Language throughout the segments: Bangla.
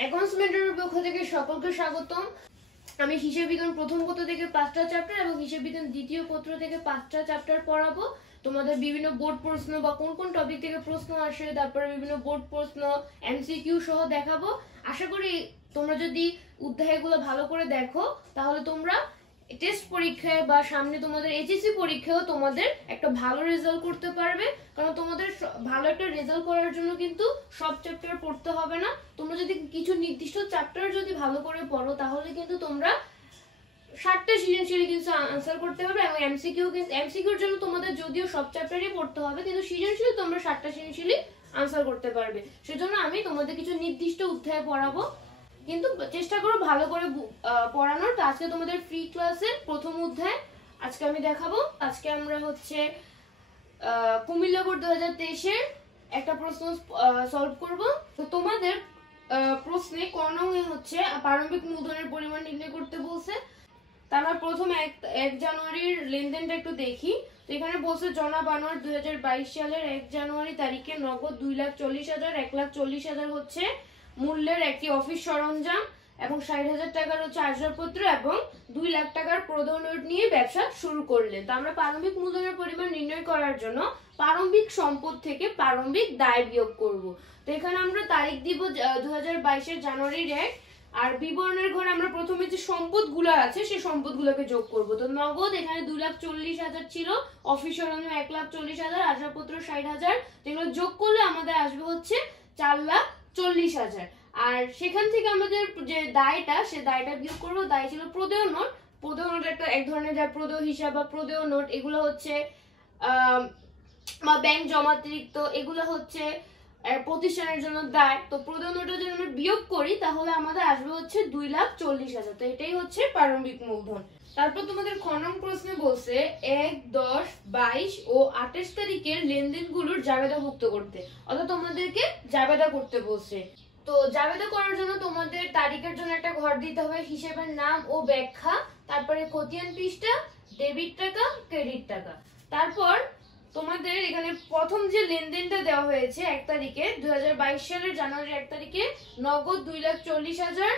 অ্যাকাউন্টসমেন্টের পক্ষ থেকে সকলকে স্বাগতম। আমি হিসাব বিজ্ঞান প্রথম পত্র থেকে 5টা চ্যাপ্টার এবং হিসাব বিজ্ঞান দ্বিতীয় পত্র থেকে 5টা চ্যাপ্টার পড়াবো। তোমাদের বিভিন্ন বোর্ড প্রশ্ন বা কোন কোন টপিক থেকে প্রশ্ন আসে, তারপরে বিভিন্ন বোর্ড প্রশ্ন, এমসিকিউ সহ দেখাবো। আশা করি তোমরা যদি অধ্যায়গুলো ভালো করে দেখো তাহলে তোমরা টেস্ট পরীক্ষায় বা সামনে তোমাদের এইচএসসি পরীক্ষায়ও তোমাদের একটা ভালো রেজাল্ট করতে পারবে। কারণ তোমাদের ভালো একটা রেজাল্ট করার জন্য কিন্তু সব চ্যাপ্টার পড়তে হবে না। তোমরা যদি কিছু নির্দিষ্ট চ্যাপ্টার যদি ভালো করে পড়ো তাহলে কিন্তু তোমরা 60টা সৃজনশীল কিন্তু আনসার করতে পারবে। এবং এমসিকিউর জন্য তোমাদের যদিও সব চ্যাপ্টারই পড়তে হবে, কিন্তু সৃজনশীল তোমরা 60টা সৃজনশীলই আনসার করতে পারবে। সেজন্য আমি তোমাদের কিছু নির্দিষ্ট অধ্যায় পড়াবো, কিন্তু চেষ্টা করো ভালো করে পড়ানোর। তো আজকে তোমাদের ফ্রি ক্লাসের প্রথম অধ্যায় আজকে আমি দেখাবো। আজকে আমরা হচ্ছে কুমিল্লা বোর্ড 2023-এর একটা প্রশ্ন সলভ করব। তো তোমাদের প্রশ্নে ক নং হচ্ছে প্রারম্ভিক মূলধনের পরিমাণ নির্ণয় করতে বলছে। তা আমরা প্রথম 1 জানুয়ারির লেনদেনটা একটু দেখি। তো এখানে বলছে জনাব আনোয়ার 2022 সালের 1 জানুয়ারি তারিখে নগদ 2,40,000, 1,40,000 হচ্ছে মূল্যের একটি অফিস সরঞ্জাম এবং 60,000 টাকার হচ্ছে আসবাবপত্র এবং 2 লাখ টাকার প্রদেয় নোট নিয়ে ব্যবসা শুরু করলেন। তো আমরা প্রারম্ভিক মূলধনের পরিমাণ নির্ণয় করার জন্য প্রারম্ভিক সম্পদ থেকে প্রারম্ভিক দায় বিয়োগ করব। তো এখানে আমরা তারিখ দিব 2022-এর জানুয়ারির 1, আর বিবরণের ঘরে আমরা প্রথমে যে সম্পদগুলো আছে সেই সম্পদগুলোকে যোগ করব। তো নগদ এখানে 2,40,000 ছিল, অফিস সরঞ্জাম 1,40,000, আসবাবপত্র 60,000, যেগুলো যোগ করলে আমাদের আসবে হচ্ছে 4,40,000। আর সেখান থেকে আমাদের যে দায়টা, সে দায়টা বিয়োগ করবো। দায় ছিল প্রদেয় নোট। প্রদেয় নোট একটা এক ধরনের যা প্রদেয় হিসাব বা প্রদেয় নোট, এগুলো হচ্ছে বা ব্যাংক জমাতিরিক্ত, এগুলো হচ্ছে প্রতিষ্ঠানের জন্য দায়। তো প্রদেয় নোটের যদি আমরা বিয়োগ করি তাহলে আমাদের আসবে হচ্ছে 2,40,000। তো এটাই হচ্ছে প্রারম্ভিক মূলধন। তারপর তোমাদের খ নং প্রশ্নে বলছে 1, 10, 22 ও 28 তারিখের লেনদেনগুলোর জাবেদাভুক্ত করতে, অর্থাৎ তোমাদেরকে জাবেদা করতে বলছে। তো জাবেদা করার জন্য তোমাদের তারিখের জন্য একটা ঘর দিতে হবে, হিসেবের নাম ও ব্যাখ্যা, তারপরে খতিয়ান পৃষ্ঠা, ডেবিট টাকা, ক্রেডিট টাকা। তারপর তোমাদের এখানে প্রথম যে লেনদেনটা দেওয়া হয়েছে 1 তারিখে 2022 সালের জানুয়ারি 1 তারিখে নগদ 2,40,000,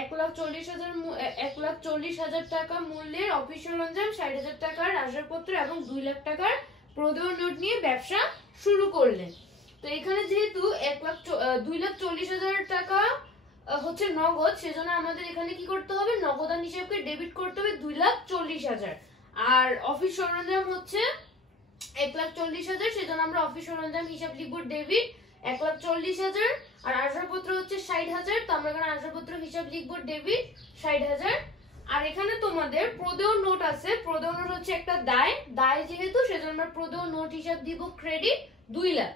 1,40,000 টাকা মূল্যের অফিস সরঞ্জাম, 60,000 টাকার আসবাবপত্র এবং 2 লাখ টাকার প্রদেয় নোট নিয়ে ব্যবসা শুরু করলেন। তো এখানে যেহেতু 2,40,000 টাকা হচ্ছে নগদ, সেজন্য আমাদের এখানে কি করতে হবে, নগদান হিসাবকে ডেবিট করতে হবে 2,40,000। আর অফিস সরঞ্জাম হচ্ছে 1,40,000, সেজন্য আমরা অফিস সরঞ্জাম হিসাব লিখবো ডেবিট 1,40,000। আর আসবাবপত্র হচ্ছে 60,000, তো আমরা এখানে আসবাবপত্র হিসাব লিখবো ডেবিট 60,000। আর এখানে তোমাদের প্রদেয় নোট আছে, প্রদেয় নোট হচ্ছে একটা দায় যেহেতু, সেজন্য আমরা প্রদেয় নোট হিসাব দিব ক্রেডিট 2 লাখ।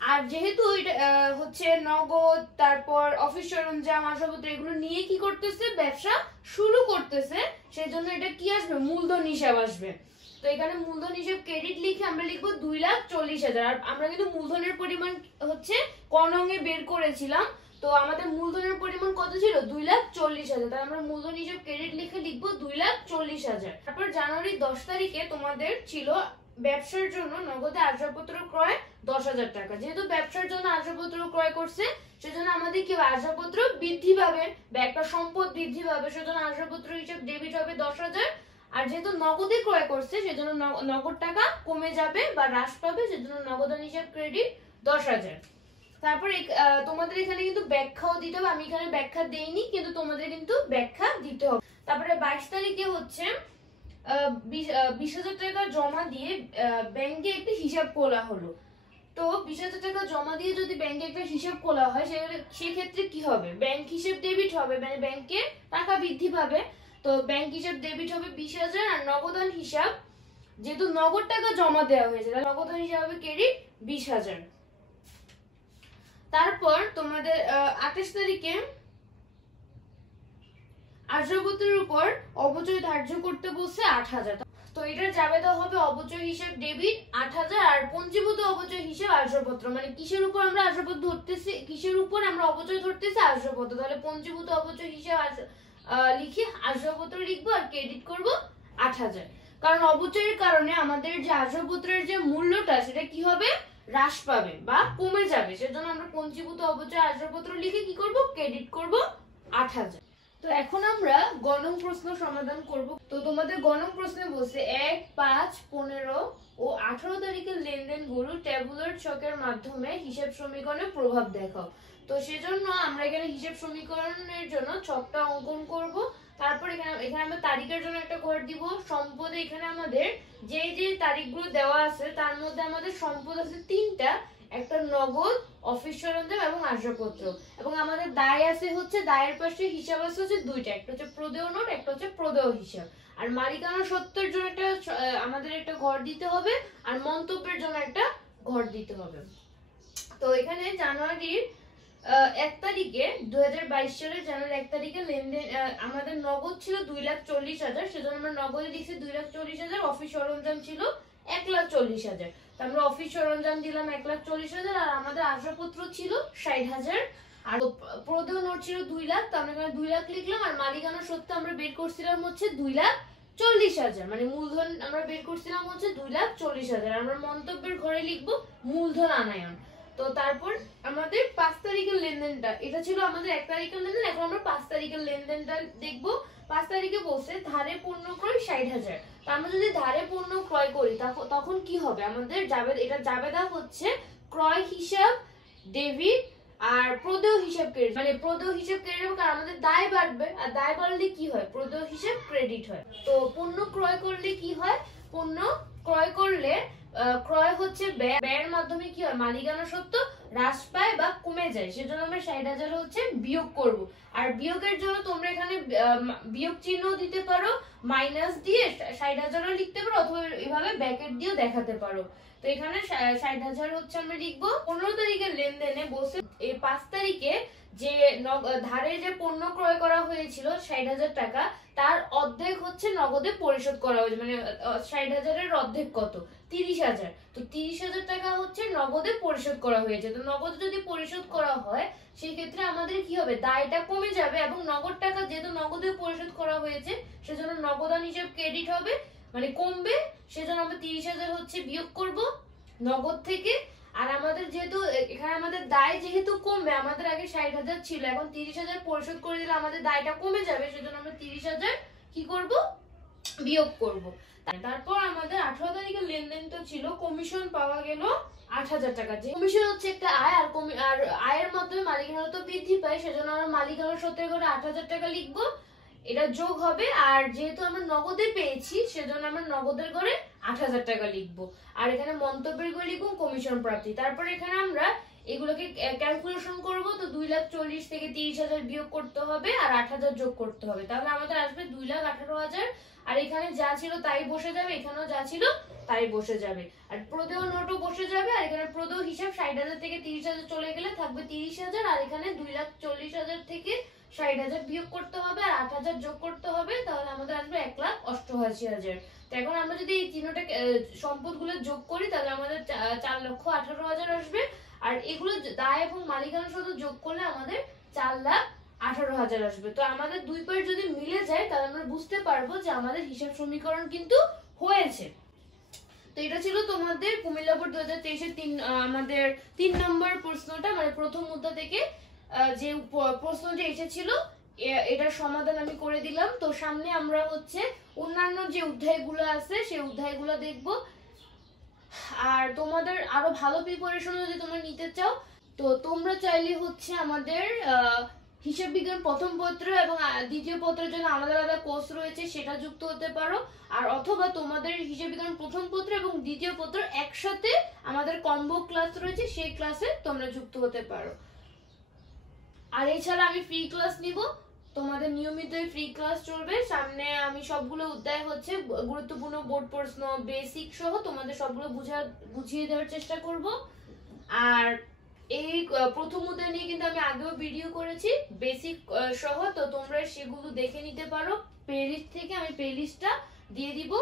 আর যেহেতু এটা হচ্ছে নগদ, তারপর অফিস সরঞ্জাম, আসবাবপত্র এগুলো নিয়ে কি করতেছে, ব্যবসা শুরু করতেছে, সেজন্য এটা কি আসবে, মূলধন হিসাব আসবে। তো এখানে মূলধন হিসাব ক্রেডিট লিখে আমরা লিখবো 2,40,000। আর আমরা কিন্তু মূলধনের পরিমাণ হচ্ছে ক নং এ বের করেছিলাম। তো আমাদের মূলধনের পরিমাণ কত ছিল, 2,40,000। তাই আমরা মূলধন হিসাব ক্রেডিট লিখে লিখবো 2,40,000। তারপর জানুয়ারি 10 তারিখে তোমাদের ছিল ব্যবসার জন্য নগদে আসবাবপত্র ক্রয় 10,000 টাকা। যেহেতু ব্যবসার জন্য আসবাবপত্র ক্রয় করছে, সেজন্য আমাদের কি আসবাবপত্র বৃদ্ধি পাবে বা একটা সম্পদ বৃদ্ধি পাবে, সেজন্য আসবাবপত্র হিসাব ডেবিট হবে 10,000। আর যেহেতু নগদে ক্রয় করছে, সেজন্য নগদ টাকা কমে যাবে বা হ্রাস পাবে, সেজন্য নগদান হিসাব ক্রেডিট 10,000। তারপর তোমাদের এখানে কিন্তু ব্যাখ্যাও দিতে হবে। আমি এখানে ব্যাখ্যা দেইনি, কিন্তু তোমাদের কিন্তু ব্যাখ্যা দিতে হবে। তারপরে 22 তারিখে হচ্ছে 20,000 টাকা জমা দিয়ে ব্যাংকে একটি হিসাব খোলা হলো। তো 20,000 টাকা জমা দিয়ে যদি ব্যাংকে একটা হিসাব খোলা হয়, সেক্ষেত্রে কি হবে, ব্যাংক হিসাব ডেবিট হবে, মানে ব্যাংকে টাকা বৃদ্ধি পাবে। তো ব্যাংক হিসাব ডেবিট হবে 20,000। আর নগদান হিসাব, যেহেতু নগদ টাকা জমা দেওয়া হয়েছে, নগদান হিসাব হবে ক্রেডিট 20,000। তারপর তোমাদের 28 তারিখে আসবাবপত্রের উপর অবচয় ধার্য করতে বলছে 8,000। তো এটার জাবেদা হবে অবচয় হিসাব ডেবিট 8,000। আর পঞ্জীভূত অবচয় হিসাব আসবাবপত্র, মানে কিসের উপর আমরা আসবাবপত্র ধরতেছি, কিসের উপর আমরা অবচয় ধরতেছি, আসবাবপত্র। তাহলে পঞ্জীভূত অবচয় হিসাব লিখে আসবাবপত্র লিখবো আর ক্রেডিট করব 8,000। কারণ অবচয়ের কারণে আমাদের যে আসবাবপত্রের যে মূল্যটা, সেটা কি হবে, হ্রাস পাবে বা কমে যাবে, সেজন্য আমরা পঞ্জীভূত অপচয় আসবাবপত্র লিখে কি করব, ক্রেডিট করব 8,000। তো এখন আমরা গণন প্রশ্ন সমাধান করব। তো তোমাদের গণন প্রশ্নে বলছে 1, 5, 15 ও 18 তারিখের লেনদেনগুলো ট্যাবুলার ছকের মাধ্যমে হিসাব সমীকরণে প্রভাব দেখাও। তো সেজন্য আমরা এখানে হিসাব সমীকরণের জন্য ছকটা অঙ্কন করব। তারপর এখানে আমরা তারিখের জন্য একটা ঘর দিব। সম্পদে এখানে আমাদের যে যে তারিখগুলো দেওয়া আছে তার মধ্যে আমাদের সম্পদ আছে 3টা, একটা নগদ, অফিস সরঞ্জাম এবং আসবাবপত্র, এবং আমাদের দায় আছে হচ্ছে, দায়ের পাশে হিসাব আছে হচ্ছে 2টা, একটা হচ্ছে প্রদেয় নোট, একটা হচ্ছে প্রদেয় হিসাব। আর মালিকানা সত্ত্বের জন্য একটা আমাদের একটা ঘর দিতে হবে, আর মন্তব্যের জন্য একটা ঘর দিতে হবে। তো এখানে জানুয়ারির 1 তারিখে 2022 সালের জানুয়ারি 1 তারিখে লেনদেন আমাদের নগদ ছিল 2,40,000, সেজন্য আমরা নগদে লিখছি 2,40,000। অফিস সরঞ্জাম ছিল 1,40,000, তো আমরা অফিস সরঞ্জাম দিলাম 1,40,000, আর আমাদের আসবাবপত্র ছিল 60,000, আর প্রদেয় নোট ছিল 2 লাখ, তো আমরা এখানে 2 লাখ লিখলাম। আর মালিকানা সত্ত্ব আমরা বের করছিলাম হচ্ছে 2,40,000, মানে মূলধন আমরা বের করছিলাম হচ্ছে 2,40,000। আমরা মন্তব্যের ঘরে লিখবো মূলধন আনায়ন। তো তারপর আমাদের 5 তারিখের লেনদেনটা, এটা ছিল আমাদের 1 তারিখের লেনদেন, এখন আমরা 5 তারিখের লেনদেনটা দেখবো। 5 তারিখে বলছে ধারে পণ্য ক্রয় 60,000। তো আমরা যদি ধারে পণ্য ক্রয় করি তখন কি হবে, আমাদের এটা জাবেদা হচ্ছে ক্রয় হিসাব ডেবিট আর প্রদেয় হিসাব ক্রেডিট, মানে প্রদেয় হিসাব ক্রেডিট হবে, কারণ আমাদের দায় বাড়বে, আর দায় বাড়লে কি হয়, প্রদেয় হিসাব ক্রেডিট হয়। তো পণ্য ক্রয় করলে কি হয়, পণ্য ক্রয় করলে ক্রয় হচ্ছে ব্যয়ের মাধ্যমে কি হয়, মালিকানা সত্ত্ব হ্রাস পায় বা কমে যায়, সেজন্য আমরা 60,000 হচ্ছে বিয়োগ করব। আর বিয়োগের জন্য তোমরা এখানে বিয়োগ চিহ্ন দিতে পারো, মাইনাস দিয়ে 60,000 লিখতে পারো, অথবা এভাবে ব্র্যাকেট দিয়েও দেখাতে পারো। তো এখানে 60,000 হচ্ছে আমরা লিখবো। 15 তারিখের লেনদেনে বসে এই 5 তারিখে যে ধারে যে পণ্য ক্রয় করা হয়েছিল 60,000 টাকা, তার অর্ধেক হচ্ছে নগদে পরিশোধ করা হয়েছে, মানে 60,000 এর অর্ধেক কত, 30,000। তো 30,000 টাকা হচ্ছে নগদে পরিশোধ করা হয়েছে। তো নগদে যদি পরিশোধ করা হয় সেই ক্ষেত্রে আমাদের কি হবে, দায়টা কমে যাবে, এবং নগদ টাকা যেহেতু নগদে পরিশোধ করা হয়েছে সেজন্য নগদান হিসেব ক্রেডিট হবে, মানে কমবে, সেজন্য আমরা 30,000 হচ্ছে বিয়োগ করব নগদ থেকে। আর আমাদের যেহেতু এখানে আমাদের দায় যেহেতু কমবে, আমাদের আগে 60,000 ছিল, এখন 30,000 পরিশোধ করে দিলে আমাদের দায়টা কমে যাবে, সেজন্য আমরা 30,000 কি করব, বিয়োগ করব। তারপর আমাদের 18 তারিখের লেনদেনটা ছিল কমিশন পাওয়া গেল 8,000 টাকা। যে কমিশন হচ্ছে একটা আয়, আর আয়ের মাধ্যমে মালিকানা তো বৃদ্ধি পায়, সেজন্য আমরা মালিকানা সত্ত্বের ঘরে 8,000 টাকা লিখবো, এটা যোগ হবে। আর যেহেতু আমরা নগদে পেয়েছি সেজন্য আমরা নগদের ঘরে 8,000 টাকা লিখবো। আর এখানে মন্তব্যের ঘরে লিখবো কমিশন প্রাপ্তি। তারপর এখানে আমরা এগুলোকে ক্যালকুলেশন করব। তো 2,40,000 থেকে 30,000 বিয়োগ করতে হবে, আর 8,000 যোগ করতে হবে, তাহলে আমাদের আসবে 2,18,000। আর এখানে যা ছিল তাই বসে যাবে, এখানেও যা ছিল তাই বসে যাবে, আর প্রদেয় নোটও বসে যাবে। আর এখানে প্রদেয় হিসাব 60,000 থেকে 30,000 চলে গেলে থাকবে 30,000, আর এখানে 2,40,000 থেকে 60,000 বিয়োগ করতে হবে, আর 8,000 যোগ করতে হবে, তাহলে আমাদের আসবে 1,88,000। তো এখন আমরা যদি এই তিনটা সম্পদগুলো যোগ করি তাহলে আমাদের 4,18,000 আসবে। আর এগুলো দায় এবং মালিকানা সত্ত্ব যোগ করলে আমাদের 4,18,000 আসবে। তো আমাদের দুই পাশ যদি মিলে যায় তাহলে আমরা বুঝতে পারবো যে আমাদের হিসাব সমীকরণ কিন্তু হয়েছে। তো এটা ছিল তোমাদের কুমিল্লা বোর্ড 2023 এর আমাদের 3 নম্বর প্রশ্নটা, মানে প্রথম মুদ্রা থেকে যে প্রশ্নটা এসেছিল এটার সমাধান আমি করে দিলাম। তো সামনে আমরা হচ্ছে অন্যান্য যে অধ্যায়গুলো আছে সেই অধ্যায়গুলো দেখব। আর তোমাদের আরো ভালো প্রিপারেশন যদি তোমরা নিতে চাও তো তোমরা চাইলে হচ্ছে আমাদের হিসাব বিজ্ঞান প্রথম পত্র এবং দ্বিতীয় পত্রের জন্য আলাদা আলাদা কোর্স রয়েছে, সেটা যুক্ত হতে পারো। আর অথবা তোমাদের হিসাব বিজ্ঞান প্রথম পত্র এবং দ্বিতীয় পত্র একসাথে আমাদের কম্বো ক্লাস রয়েছে, সেই ক্লাসে তোমরা যুক্ত হতে পারো। আর এছাড়া আমি ফ্রি ক্লাস নিব, তোমাদের নিয়মিত ফ্রি ক্লাস চলবে। সামনে আমি সবগুলো অধ্যায় হচ্ছে গুরুত্বপূর্ণ বোর্ড প্রশ্ন বেসিক সহ তোমাদের সবগুলো বুঝিয়ে দেওয়ার চেষ্টা করব। আর এই প্রথম অধ্যায় নিয়ে কিন্তু আমি আগেও ভিডিও করেছি বেসিক সহ, তো তোমরা সেগুলো দেখে নিতে পারো প্লেলিস্ট থেকে, আমি প্লেলিস্টটা দিয়ে দিব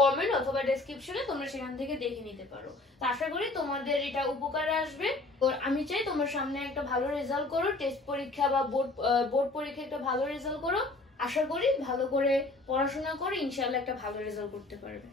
কমেন্ট অথবা ডেসক্রিপশনে, তোমরা সেখান থেকে দেখে নিতে পারো। তো আশা করি তোমাদের এটা উপকারে আসবে। আমি চাই তোমার সামনে একটা ভালো রেজাল্ট করো, টেস্ট পরীক্ষা বা বোর্ড পরীক্ষা একটা ভালো রেজাল্ট করো। আশা করি ভালো করে পড়াশোনা করে ইনশাআল্লাহ একটা ভালো রেজাল্ট করতে পারবে।